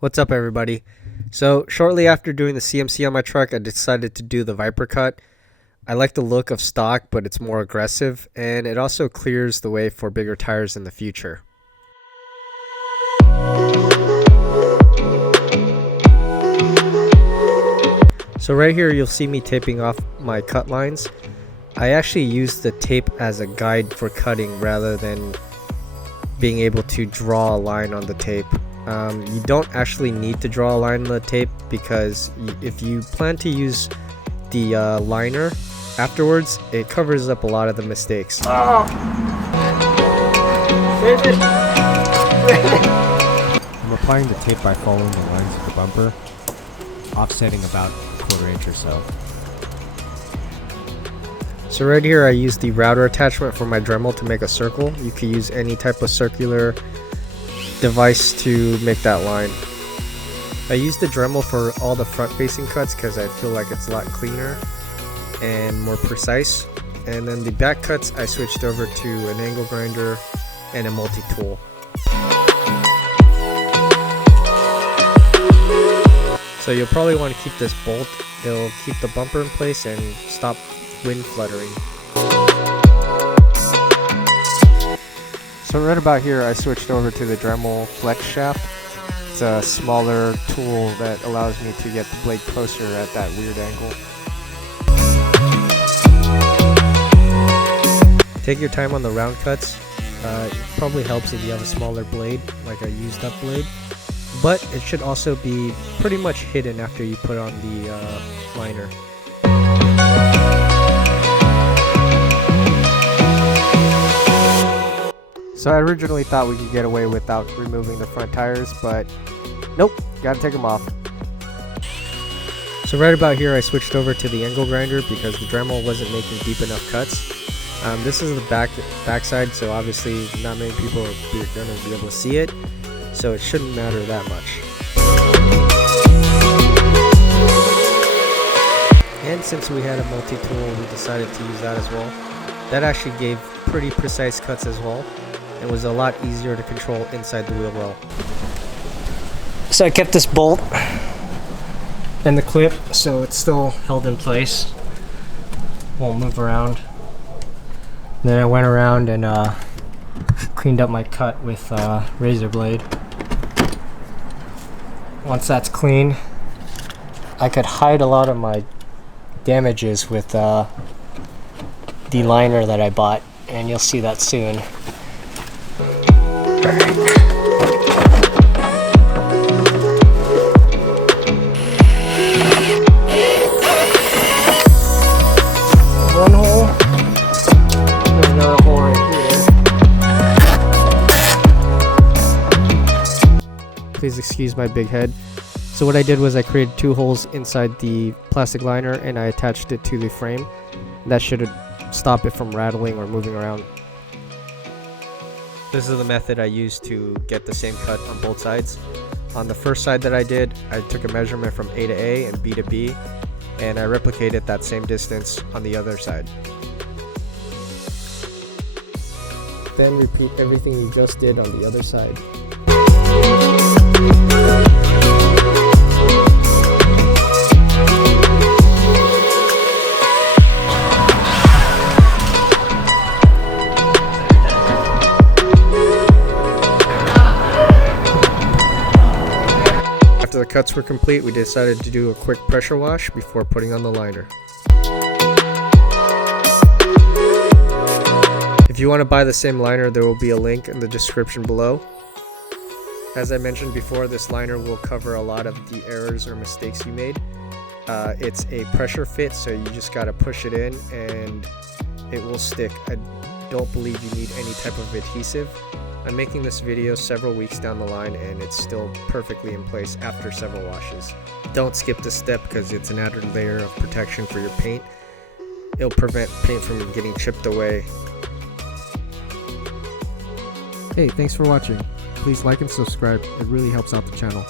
What's up, everybody? So shortly after doing the CMC on my truck, I decided to do the Viper cut. I like the look of stock, but it's more aggressive, and it also clears the way for bigger tires in the future. So right here you'll see me taping off my cut lines. I actually use the tape as a guide for cutting rather than being able to draw a line on the tape. You don't actually need to draw a line on the tape, because if you plan to use the liner afterwards, it covers up a lot of the mistakes. I'm applying the tape by following the lines of the bumper, offsetting about a quarter inch or so. So right here I use the router attachment for my Dremel to make a circle. You can use any type of circular device to make that line. I use the Dremel for all the front facing cuts because I feel like it's a lot cleaner and more precise. And then the back cuts I switched over to an angle grinder and a multi-tool. So you'll probably want to keep this bolt. It'll keep the bumper in place and stop wind fluttering. So right about here I switched over to the Dremel flex shaft. It's a smaller tool that allows me to get the blade closer at that weird angle. Take your time on the round cuts. It probably helps if you have a smaller blade, like a used up blade. But it should also be pretty much hidden after you put on the liner. So I originally thought we could get away without removing the front tires, but nope, gotta take them off. So right about here I switched over to the angle grinder because the Dremel wasn't making deep enough cuts. This is the backside, so obviously not many people are gonna be able to see it, so it shouldn't matter that much. And since we had a multi-tool, we decided to use that as well. That actually gave pretty precise cuts as well. It was a lot easier to control inside the wheel well. So I kept this bolt and the clip so it's still held in place, won't move around. Then I went around and cleaned up my cut with razor blade. Once that's clean, I could hide a lot of my damages with the liner that I bought, and you'll see that soon. One hole. There's another hole right here. Please excuse my big head. So what I did was I created 2 holes inside the plastic liner and I attached it to the frame. That should stop it from rattling or moving around. This is the method I used to get the same cut on both sides. On the first side that I did, I took a measurement from A to A and B to B, and I replicated that same distance on the other side. Then repeat everything you just did on the other side. After the cuts were complete, we decided to do a quick pressure wash before putting on the liner. If you want to buy the same liner, there will be a link in the description below. As I mentioned before, this liner will cover a lot of the errors or mistakes you made. It's a pressure fit, so you just gotta push it in and it will stick. I don't believe you need any type of adhesive. I'm making this video several weeks down the line and it's still perfectly in place after several washes. Don't skip this step because it's an added layer of protection for your paint. It'll prevent paint from getting chipped away. Hey, thanks for watching. Please like and subscribe, it really helps out the channel.